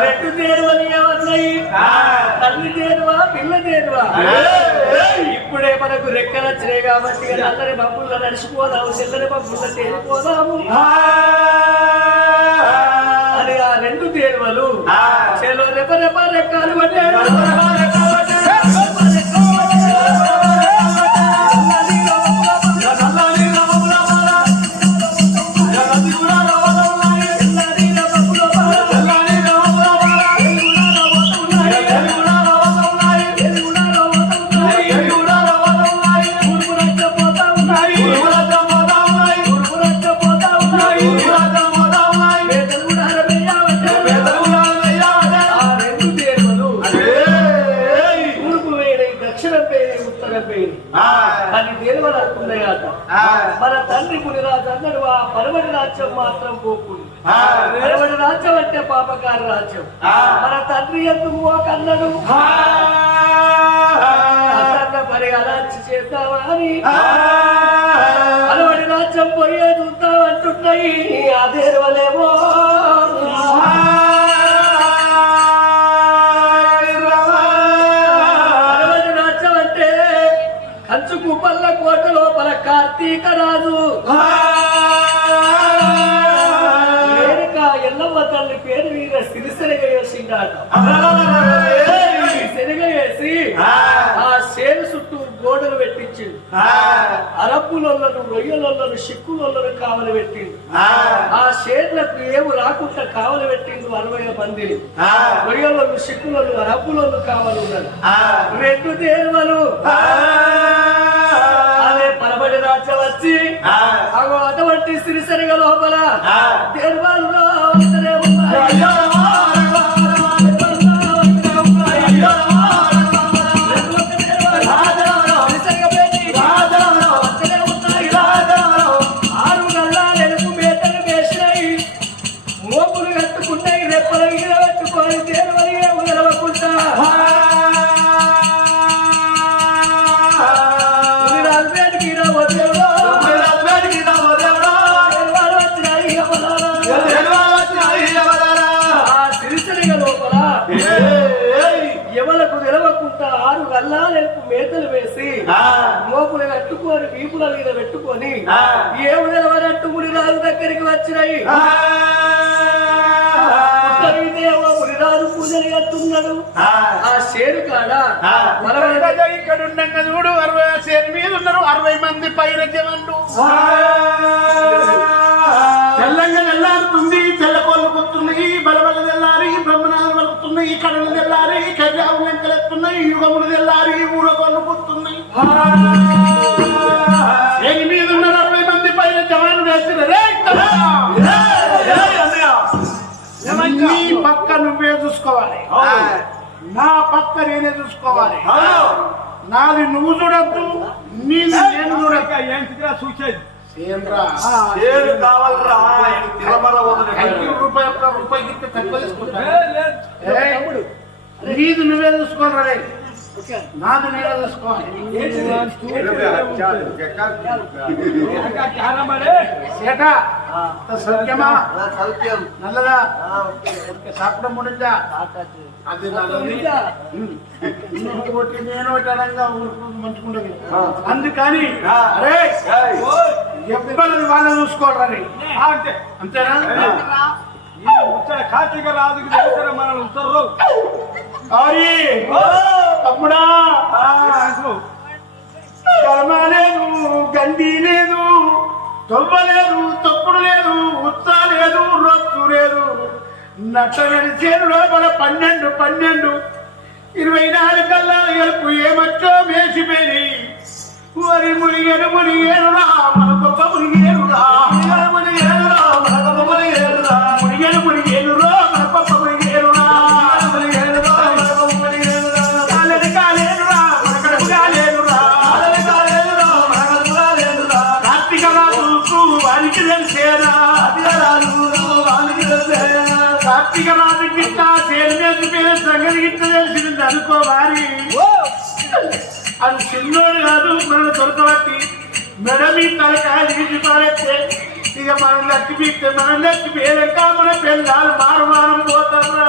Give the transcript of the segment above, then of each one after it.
రెట్టు చేరువని ఏమన్నాయి? తల్లి చేరువా పిల్ల చేరువా ఇప్పుడే మనకు రెక్కలు వచ్చినాయి కాబట్టి నల్లని బబ్బుల్లో నడిచిపోదాము తెల్లని బబ్బుల్లో తేలిపోదాము. అని ఆ రెండు తేరువలు చెలో రెప రెప రెక్కలు పట్టాడు రాజ్యం అంటే పాపకార రాజ్యం. మన తండ్రి ఎందుకు కన్నడు. అన్న పని అలాంటి చేద్దామా అని. పరమటి రాజ్యం పోయే చూద్దాం అంటున్నాయి ఆ. దేవలేమో పరమటి రాజ్యం అంటే కంచు కుప్పల్ల కోట లోపల కార్తీక రాజు. వేసిండాట శనగ వేసి ఆ సేను చుట్టూ గోడలు పెట్టించింది. అరబ్బులొల్లను రొయ్యలొల్లను సిక్కులొల్లను కావలి పెట్టింది. ఆ. షేర్లకు ఏమి రాకుండా కావలి పెట్టింది అరవై మందిని రొయ్యలను సిక్కులను అరబ్బులను కావాలి ఉన్నది. రెండు దేవలు. అదే పరబడి రాజ్యం వచ్చి అటువంటి సిరిసరిగ లోపల దేవాలలో మోపులు కట్టుకొని వీపుల మీద పెట్టుకొని ఏమి నిలవనట్టు మునిరాజు దగ్గరికి వచ్చినాయి? మునిరాజు పూజలు కట్టున్నాడు ఆ. షేరు కాడ ఇక్కడ ఉండగా చూడు అరవై సేరు మీద ఉన్నారు అరవై మంది పైన నా పక్క నేనే చూసుకోవాలి నాది నువ్వు చూడద్దు నీది నేను? ఐదు రూపాయి ఒక్క నీది నువ్వే చూసుకోవాలి నాది నేనే చూసుకోవాలి. నల్లదా? సాపడం ముడిందా అది నేను ఊరుకు మంచుకుంటుంది అందుకని అరే ఎవ్వరిది వాళ్ళని చూసుకోవాలి అంతేనా కార్తీక రాజుకి తెలిసిన మన ఉత్తర్రు? తమ్ముడా. కర్మ లేదు గండి లేదు తొవ్వ లేదు తొక్కుడు లేదు ఉత్సా లేదు రొత్తు లేదు. నట్టని చేరు లోపల పన్నెండు పన్నెండు. ఇరవై నాలుగు కల్లా ఎరుపు ఏమచ్చో వేసిపోయి వరి మునిగేను మునిగేనురా మన గొప్ప మునిగేనురా. అది చిన్నోడు కాదు మన దొరకబట్టి మెడ మీ తలకాయ తీసి పారేస్తే ఇక మనం నచ్చిపిస్తే మనం లక్కి మన పిల్లలు మారు మారం పోతారా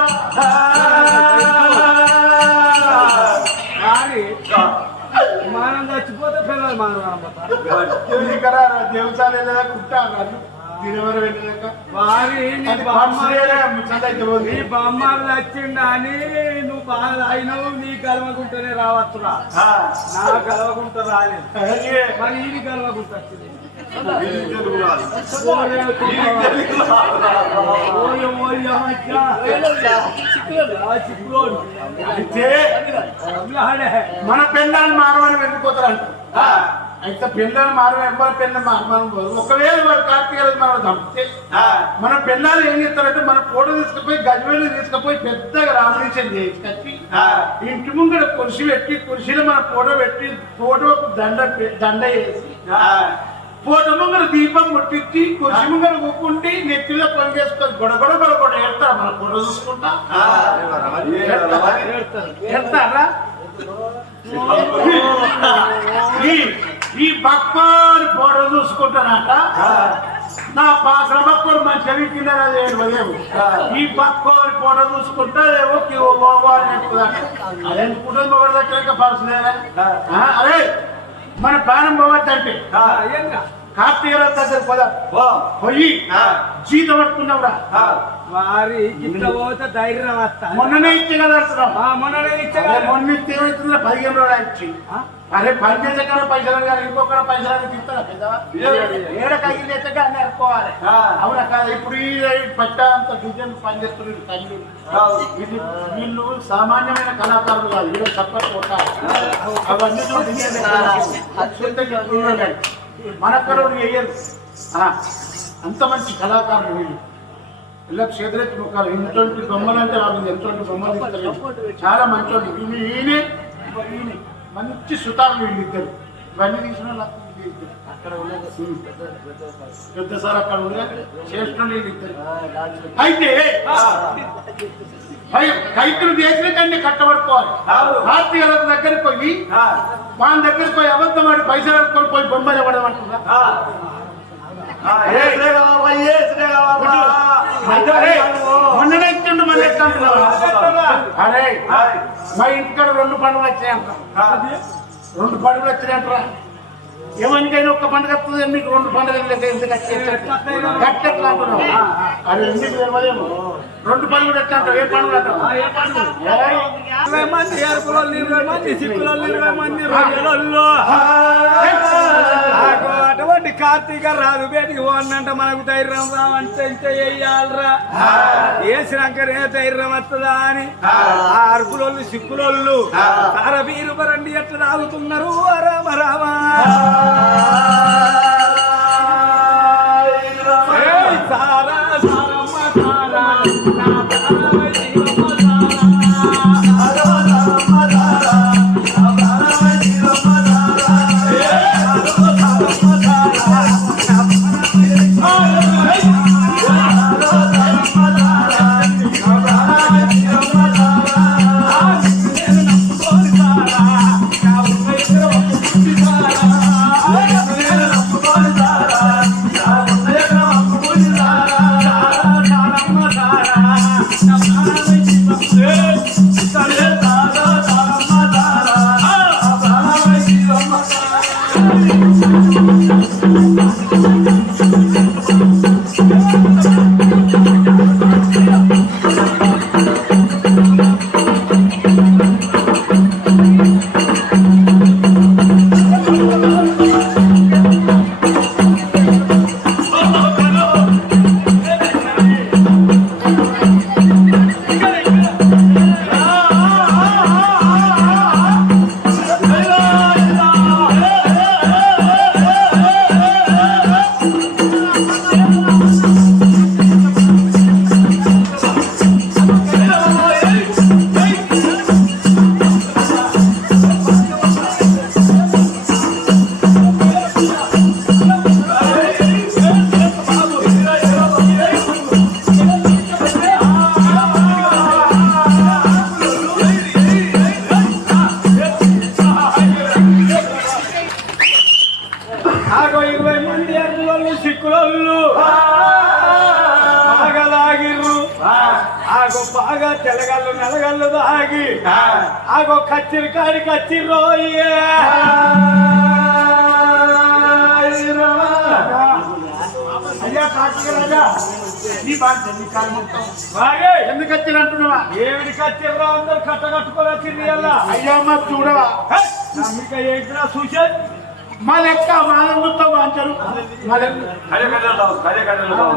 మనం చచ్చిపోతే పిల్లలు మారు మనం పోతారు వెళ్ళదా కుట్టారు? తిరువర వెళ్ళాక వారి నీ అది బామ్మ పర్సులేలే ముచ్చట అయితే పోతుంది. నీ బామ్మ వచ్చిండా అని నువ్వు బాగా అయినవు నీ కలవకుంటేనే రావచ్చురా. నా కలవకుంట రాలేదు. మరి ఇది కలవకుంట వచ్చింది. మన పెళ్ళాన్ని మారమని వెళ్ళిపోతారంట అయితే పెళ్ళాన్ని మారమని ఎవరి మారమని పోదు ఒకవేళ కార్తీక మనం చంపితే మన పెళ్ళాలు ఏం చేస్తారంటే మన ఫోటో తీసుకుపోయి గజ్వేలు తీసుకుపోయి పెద్దగా రామణీశం చేసుకొచ్చి ఇంటి ముంగడ కుర్చీ పెట్టి కుర్చీలో మన ఫోటో పెట్టి ఫోటో దండ దండ వేసి ఫోటో ముంగడ దీపం ముట్టించి కుర్చీ ముంగడ కూకుంటే నెత్తిలో పని చేసుకొని గొడగొడ గొడగొడ ఏడతారు మన ఫోటో చూసుకుంటా. ఏడతారా ఈ బక్కోని ఫోటో చూసుకుంటానట నా పాసల బక్కోడు మంచి చదివిందా లేదు ఈ బక్కోని ఫోటో చూసుకుంటా ఏవో అదే కుటుంబం ఎవరి దగ్గర అరే మన ప్రాణం పోవద్దంటే ఆ, ఏంగా? కార్తీక రాజు దగ్గర పోదాం. పోయి జీతం పట్టుకున్నావురా. వారి గిట్ల పోతే ధైర్యం వస్తా మొన్ననే ఇచ్చే కదా మొన్ననే అదే ఇచ్చగా మొన్న ఏమవుతుందో పదిహేను రోజులు ఇచ్చి అరే పని చేసే కన్నా పైసలు కానీ ఇంకొక పైసలు తింటారా? పెద్దవా? ఏడ అన్ని అనుకోవాలి అవునా కాదు? ఇప్పుడు ఈ పట్ట అంత డిజైన్ పని చేస్తున్నారు తల్లి. ఇది వీళ్ళు సామాన్యమైన కళాకారులు కాదు. వీళ్ళు సప్పర్ కొట్టాలి అవన్నీ చూసి డిజైన్ వేయాలి. సొంతంగా చూడండి. మన కరువులు వేయరు. ఆ, అంత మంచి కళాకారులు వీళ్ళు. ఇలా చేతులెత్తి ముఖాలు ఇంటువంటి బొమ్మలు అంటే వాళ్ళు ఎంతోటి బొమ్మలు చాలా మంచోళ్ళు. వీళ్ళు ఈయనే. ఈయనే. మంచి సుతారులు వీళ్ళు ఇద్దరు ఇవన్నీ తీసిన వాళ్ళు పెద్ద సార్ అక్కడ ఉన్నది శ్రేష్ఠులు వీళ్ళు ఇద్దరు అయితే కైతులు చేసిన కంటే కట్టబడుకోవాలి భారతీయుల దగ్గరికి పోయి వాళ్ళ దగ్గరికి పోయి అబద్ధం ఆడి పైసలు అనుకొని పోయి బొమ్మలు ఇవ్వడం అంటున్నా మొన్ననే ఎట్లా అంటున్నావు? అరే మా ఇంటికాడ రెండు పండుగలు వచ్చాయంట రెండు పండుగలు వచ్చినాయంటరా. ఏమనికైనా ఒక్క పండుగ వస్తుంది మీకు రెండు పండుగలు ఎందుకు అంటున్నావు? తెలియదేమో రెండు పండుగలు అంటావు? ఏ పండుగ? ఇరవై మంది ఇరవై మంది ఇరవై మంది అటువంటి కార్తీక రాదు. బయటికి పోనంటే మనకు ధైర్యం రావంటే ఇంత వేయాలరా వేసినాకనే ధైర్యం వస్తుందా అని? ఆ అరుపులోళ్ళు సిక్కులోళ్ళు సార వీరు రండి ఎట్లా తాగుతున్నారు? రామ Hey, కచ్చిరి కాడి కచ్చిర్రో అయ్యా కార్తీక రాజా నీ బాధ్యత నీ కాలు మొత్తం బాగే ఎందుకు వచ్చిన అంటున్నావా ఏమిటి కచ్చిర్రో అందరు కట్ట కట్టుకొని వచ్చింది అలా అయ్యా చూడవా ఇంకా ఏంటిరా చూసే మా లెక్క మా మొత్తం వాంచరు మా లెక్క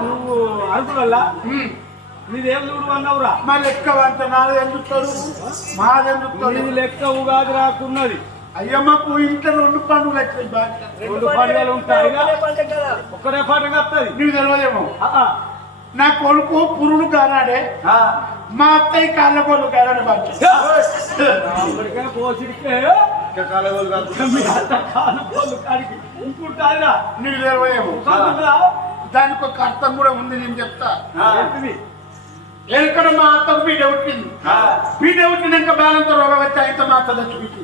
నువ్వు అనుకున్నా. నీదేం చూడు అన్నావురా? మా లెక్క వాంచ నాది ఎందుకు మాది లెక్క ఉగాది రాకున్నది. అయ్యా మాకు ఇంట్లో రెండు పండుగలు వచ్చాయి రెండు పండుగలు ఉంటాయి ఒక్కడే పండుగ వస్తుంది నీకు తెలియదేమో నా కొడుకు పురుడు కానాడే మా అత్తయ్య కాళ్ళ కొడుకు కానాడే నీకు తెలియదేమో దానికి ఒక అర్థం కూడా ఉంది నేను చెప్తా. ఎక్కడ మా అత్తకు బీడ పుట్టింది? బీడ పుట్టినాక బాలంత రోగం వచ్చి ఆయనతో మా అత్త చచ్చిపోయింది?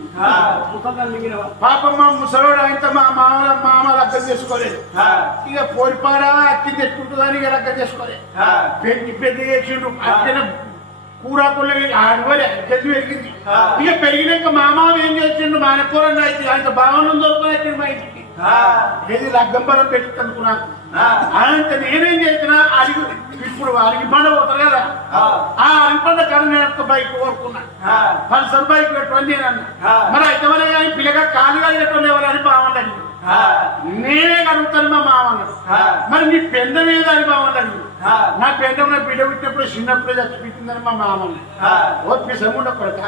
పాపం మా ముసలోడు ఆయనతో మా మామ మామ లగ్గం చేసుకోలేదు. ఇక పోరిపాడా అక్కింది ఎట్టుకుంటుందని ఇక లగ్గం చేసుకోలేదు. పెళ్ళి పెద్ద చేసిండు. అక్కడ కూరాకుల్లో ఆడవలే పెద్ద పెరిగింది. ఇక పెరిగినాక మామ ఏం చేసిండు? మా కూర అయితే ఆయన భావన దొరుకుతుంది మా ఇంటికి ఏది లగ్గంబరం పెట్టుకుందుకు నాకు అంటే నేనేం చేసినా అడిగి ఇప్పుడు అడిగి పండ పోతారు కదా. ఆ. అడిగి పండ కదా నేను బైక్ కోరుకున్నా. పల్సర్ బైక్ పెట్టమని నేను అన్నా. మరి అయితే మరి కానీ పిల్లగా కాలుగా పెట్టడం ఎవరని బాగుండదు నేనే కడుగుతాను మా మామ అన్నాడు మరి నీ పెద్ద మీద అని బాగుండదు నా పెద్ద నా బిడ్డ పుట్టినప్పుడు చిన్నప్పుడే చచ్చిపోతుందని మా మామ అన్నాడు. ఓ పిసముండ కొడక.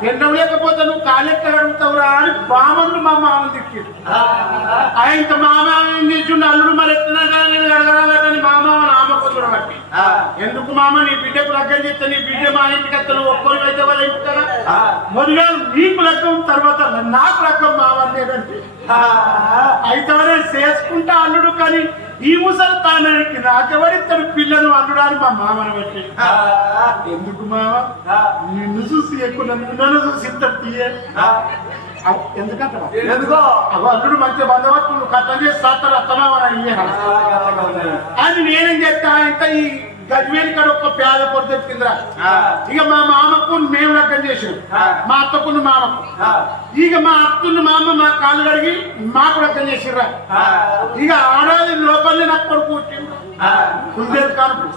పెండం లేకపోతే నువ్వు కాలెక్క కడుగుతావురా అని బామన్ను మా మామని తిట్టిడు ఆయన మామ ఏం చేసిండు అల్లుడు మరి ఎత్తున్నా కానీ నేను మామ నామకొద్దుడు బట్టి. ఎందుకు మామ నీ బిడ్డకు లగ్గం చేస్తే నీ బిడ్డ మా ఇంటికి వస్తాను ఒక్కరు అయితే వాళ్ళ ఇంటి కదా? మొదలుగా నీకు లగ్గం తర్వాత నాకు లగ్గం మామని లేదంటే అయితే చేసుకుంటా అల్లుడు కానీ ఈ ముసలి తానానికి నాకెవరిద్దరు పిల్లలు అల్లుడు అని మా మామని పెట్టి ఎందుకు మామ? నిన్ను చూసి ఎక్కువ నన్ను చూసి ఇంత తీయే. ఎందుకంటే ఎందుకో? అగో అల్లుడు మంచి బంధవత్తులు కట్టం చేసి సాత్తారు అత్తమామని అని నేనేం చెప్తా ఇంకా ఈ గజ్వేలి కాడ ఒక్క పేద పొద్దు తెచ్చిందిరా. ఇక మా మామకు మేము లగ్గం చేసాం మా అత్తకున్న మామకు. ఇక మా అత్తున్న మామ మా కాళ్ళు కడిగి మాకు లగ్గం చేసిర్రా. ఇక ఆడాది లోపలే నాకు కొడుకు పుట్టిండు కానుకు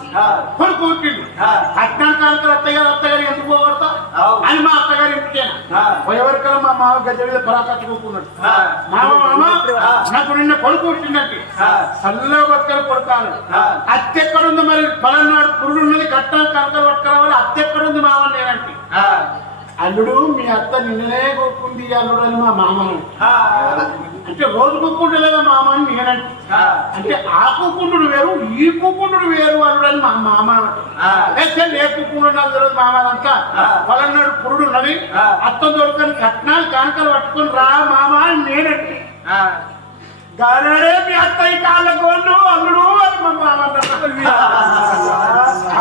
కొడుకు పుట్టిండు. కానుకలు అత్తగారు అత్తగారు ఎందుకు పోగొడతా? అని మా అత్తగారు ఇంటికేనా? పోయేవరకల్లా మా మామ గజ్జ మీద పరాకట్టుకోకున్నాడు మామ మామ నాకు నిన్న కొడుకు పుట్టినట్టు చల్లగా బతకలు కొడుకాను అత్త ఎక్కడుంది మరి? పలానాడు పురుడు ఉన్నది కట్టాలు కనకలు పట్టుకురావాలి అత్త ఎక్కడుంది మామ నేనంటే. అల్లుడు మీ అత్త నిన్ననే కొడుకుంది అల్లుడు అని మా మామ అన్నాడు. అంటే రోజు కుక్కుండు లేదా మామ అని నేనంటే అంటే ఆ కుక్కుండు వేరు ఈ కుక్కుండు వేరు అల్లుడు అని మా మామ అన్నాడు. ఏ కుక్కుండు నాకు తెలియదు మామ అంతా పలానాడు పురుడు ఉన్నది. అత్త దొరకని కట్నాలు కానకలు పట్టుకొని రా మామ అని నేనంటే. గానాడే మీ అత్తయ్య కాళ్ళ గోళ్ళు అల్లుడు అని మా అన్నాడు.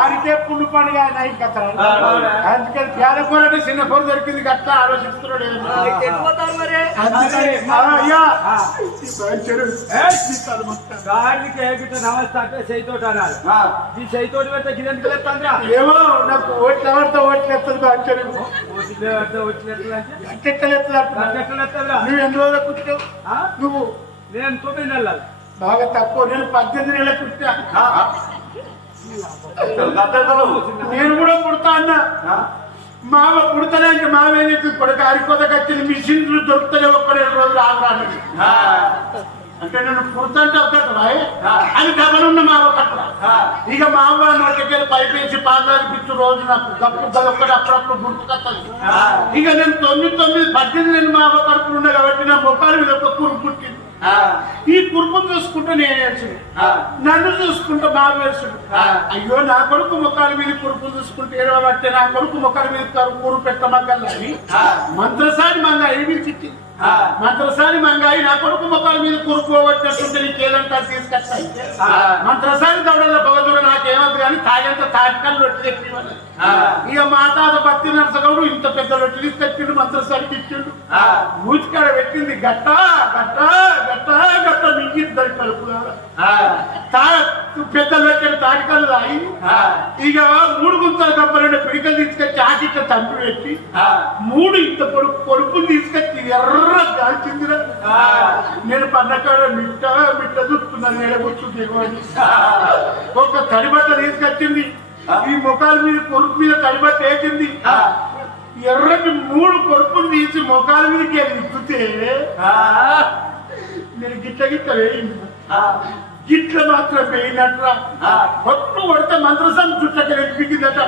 ఆడికే పుండు పండుగ నైట్ కథ. అందుకని పేద కూర చిన్న కూర దొరికింది గట్ట ఆలోచిస్తున్నాడు అయ్యా. నమస్తే అంటే ఈ పెడితే ఏమో నాకు ఓట్లు ఎవరితో ఓట్లు ఎత్తదు. నువ్వు ఎన్ని రోజులు కుట్టావు నువ్వు నేను తొమ్మిది నెలలు. బాగా తక్కువ నేను పద్దెనిమిది నెలలు కుట్టా నేను కూడా పుడతా అన్నా. మామ పుడతానే అంటే మామ ఏం చెప్పింది కొడుకు వచ్చింది మిషన్లు దొరుకుతానే ఒక్క రెండు రోజులు ఆగరాను అంటే నేను పుడతంటే వద్దటరా అని డబ్బలున్న మావ కట్టరా ఇక మామ నోటికెళ్ళి పైపేసి పాదాలు పిచ్చు రోజు నాకు గప్పు గదొక్కటి అప్పుడప్పుడు గుర్తుకొస్తుంది ఇక నేను తొమ్మిది తొమ్మిది పద్దెనిమిది నేను మావ కడుపులు ఉన్నా కాబట్టి నా ముఖాల మీద ఒక కురు పుట్టింది. ఈ కురుపును చూసుకుంటూ నేను ఏడ్చుడు నన్ను చూసుకుంటూ బాగా ఏడ్చుడు. అయ్యో నా కొడుకు ముఖాల మీద కురుపు చూసుకుంటూ ఏడవబట్టే నా కొడుకు ముఖాల మీద కరు- పెట్టమగలని. మంత్రసారి మంగ ఏమి చిట్టి. మంత్రసాని మంగాయి నా కొడుకు ముఖాల మీద కురుకోబట్టినట్టుంటే నీకు ఏదంటే తీసుకొస్తాయి మంత్రసాని దవడల్లో పొగదూర నాకేమద్దు కానీ తాగేంత తాటికల్ రొట్టి చెప్పి ఇక మా తాత భక్తి నరసగౌడు ఇంత పెద్ద రొట్టి తీసుకొచ్చిండు మంత్రసానికి ఇచ్చిండు. మూచికాడ పెట్టింది గట్ట గట్ట గట్ట గట్ట కలుపు తా పెద్దలు పెట్టిన తాటికలు తాగి ఇక మూడు గుంతల కప్పలంటే పిడికలు తీసుకొచ్చి ఆకిట్ట తంపి పెట్టి మూడు ఇంత పొడుపు పొడుపులు తీసుకొచ్చి ఎర్ర కాల్చిందిరా నేను పన్నకాడ మిట్ట మిట్ట చూస్తున్నాను నేడ కూర్చుంది ఒక తడిబట్ట తీసుకొచ్చింది. ఈ ముఖాల మీద పొరుపు మీద తడిబట్ట వేసింది. ఎర్రటి మూడు కొడుకులు తీసి ముఖాల మీదకి ఇప్పితే నేను గిట్ల గిట్ల వేయింది. గిట్ల మాత్రం వేయినట్రా కొట్టు కొడితే మంత్రసం చుట్టకి ఎక్కిందట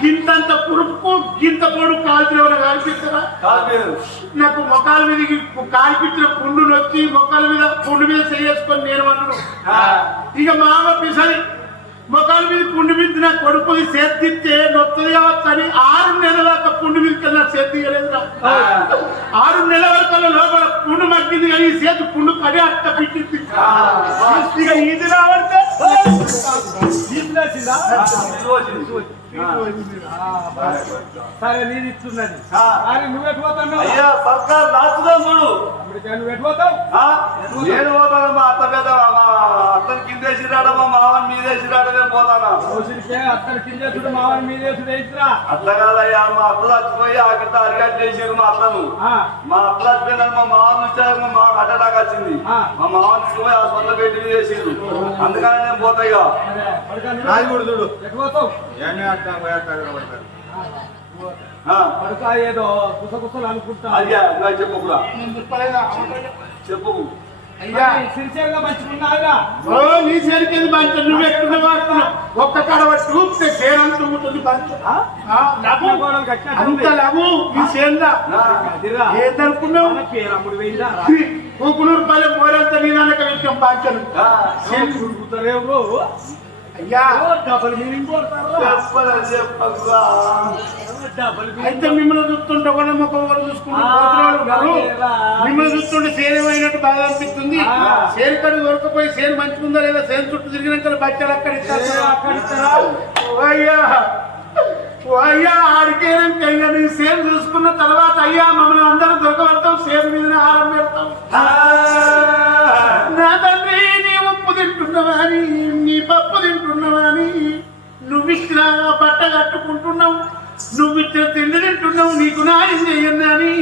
గింతంత పురుపు గింత పొడు కాల్చిన కనిపిస్తారా నాకు మొక్కల మీదకి కాల్పించిన పుండు నొచ్చి మొక్కల మీద పుండు మీద చేసుకొని నేను అన్నాను ఇక మామ పిసరి మొక్కల మీద పుండు మీద నా కొడుకు సేద్దిస్తే నొత్తది కావచ్చు అని ఆరు నెలల పుండు మీద కన్నా సేద్దియలేదురా ఆరు నెలల వరకు లోపల పుండు మగ్గింది కానీ సేతు పుండు పడి అట్ట పెట్టింది. ఇక ఇది తీసుకొచ్చిందా? సరే నేను ఇస్తున్నది కానీ నువ్వు ఎటు పోతున్నావు? అయ్యా సర్కార్ నాచుదాం చూడు. నువ్వు ఎటు పోతావు? ఆ? నేను పోతాను మా అత్త పెద్ద మా అత్తని కిందేసిరాడ మా మామని మీదేసిరాడ నేను పోతానా. అత్తడి కిందేసుడు మావని మీదేసుడు వేసిరా అట్లా కాదయ్యా మా అత్త చచ్చిపోయి ఆ కింద అరిగట్టు వేసారు మా అత్తను. మా అత్త చచ్చిపోయినాక మా మామని వచ్చాక మా మామ అడ్డడాక వచ్చింది. మా మామని తీసుకుపోయి ఆ సొంత పెట్టి చేసిండు అందుకని నేను పోతా ఇక. సరే, నువ్వు. ఎటు పోతావు ఆ. పడుకో ఏదో గుసగుసలు అనుకుంటా. అయ్యా ఇంకా చెప్పుకురా చెప్పుకు అయ్యా సిరిసేరుగా మంచిగున్నావుగా ఓ నీ సరికేది బంచ నువ్వు అంటున్నావు. ఒక్క ఉంటుంది అంత. ఏదనుకున్నావు రా. కుకునూరు పల్లె పోరంత నీ నాన్నక విషయం ఉరుకుతారేమో. అయ్యా. డబల్ మీనింగ్ అయితే మిమ్మల్ని చూస్తుంటే ఒకళ్ళ ముఖం ఒకరు చూసుకుంటూ ఆ, పోతున్నారు. ఉన్నారు. అదేరా. మిమ్మల్ని చూస్తుంటే సేనమైనట్టు బాగా అనిపిస్తుంది. ఆ. సేను కడుగు దొరకపోయి సేను మంచిగుందా లేదా? సేను చుట్టూ తిరిగినాక బట్టలు అక్కడ అయ్యా. అయ్యా అయ్యా నీ సేను చూసుకున్న తర్వాత అయ్యా మమ్మల్ని అందరూ దొరకబడతాం. సేను మీద ఆరం పెడతాం. నా తండ్రి తింటున్నావా అని నీ పప్పు తింటున్నావా అని నువ్వు ఇచ్చిన బట్ట కట్టుకుంటున్నావు. నువ్వు ఇచ్చిన తిండి తింటున్నావు నీకు న్యాయం చెయ్యను అని.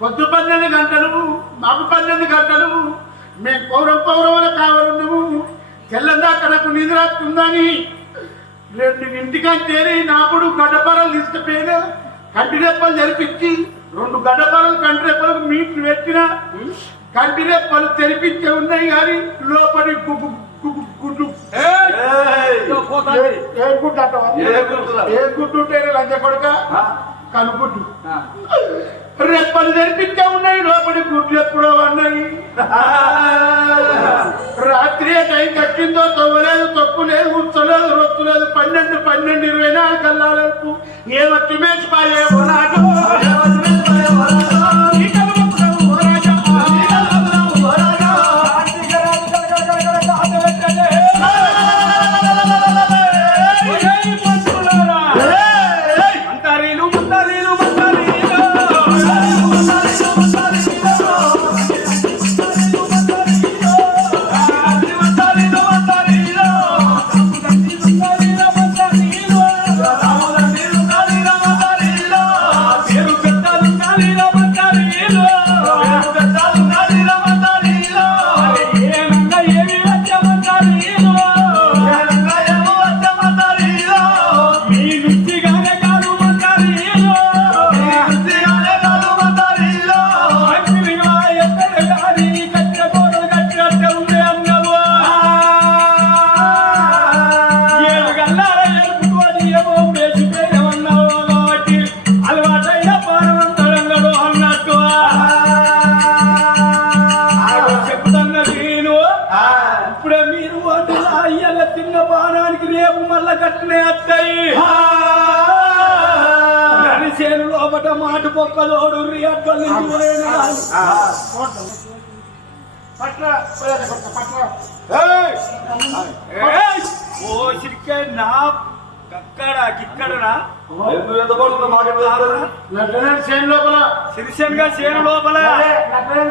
పొద్దు పన్నెండు గంటలు మాకు పన్నెండు గంటలు మేము పౌరం పౌరవులు కావాలన్నాము నువ్వు తెల్లందాక రాస్తుందని నిద్ర వస్తుందని రెండు ఇంటికంటేనే నాపుడు గడ్డపరలు తీసుకుపోయినా కంటి రెప్పలు జరిపించి రెండు గడ్డపరలు కంటి రెప్పలకు మీట్లు పెట్టిన కంటి రెప్పలు తెరిపించే ఉన్నాయి కానీ లోపలి గుడ్డు ఏ- గుడ్డు అంటావా? ఏ ఏ గుడ్డు ఉంటేనే లంచ కొడుక కనుగుడ్డు రెప్పలు తెరిపించే ఉన్నాయి లోపలి గుడ్లు ఎప్పుడో అన్నాయి రాత్రి టైం కట్టిందో తవ్వలేదు తప్పు లేదు ఉచ్చలేదు రొత్తు లేదు పన్నెండు పన్నెండు ఇరవై నాలుగు కల్లాలకు ఏ వచ్చి మేసిపాయే ఏయ్! ఓ సిరికే నా అక్కడ ఇక్కడనా ఎందుకు ఎంత పడుతుందో మాకు ఎట్లా తెలుస్తుంది? లెఫ్టినెంట్ సేన్ లోపల. సిరిసెన్గా చేను లోపల.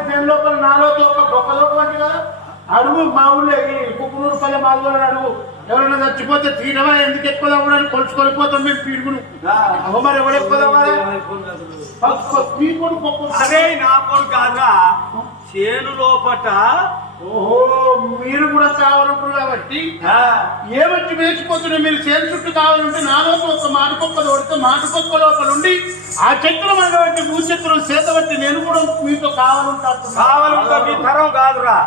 సేన్ లోపల నాలో ఒక గొప్ప లోపల అంటే కదా అడుగు మా ఊళ్ళో ఈ కుక్కునూరు పల్లె మాధువులు అడుగు ఎవరైనా చచ్చిపోతే తీరమా ఎందుకు ఎక్కువ తవ్వడానికి కొలుచుకొని పోతాం మేము పీడుగును మరి ఎవరు ఎక్కువ అదే నా కొడుకు కాదురా. చేను లోపట. ఓహో మీరు కూడా కావాలంటారు కాబట్టి. ఏమట్టి వేసిపోతున్నా మీరు చేను చుట్టూ కావాలంటే నాలో ఒక మాటుకొక్క తోడితే మాటుకొక్క లోపల ఉండి ఆ చెట్టులు మనగబట్టి భూచెట్టులు చేత బట్టి నేను కూడా మీతో కావాలంటాను కావాలంటే మీ తరం కాదురా.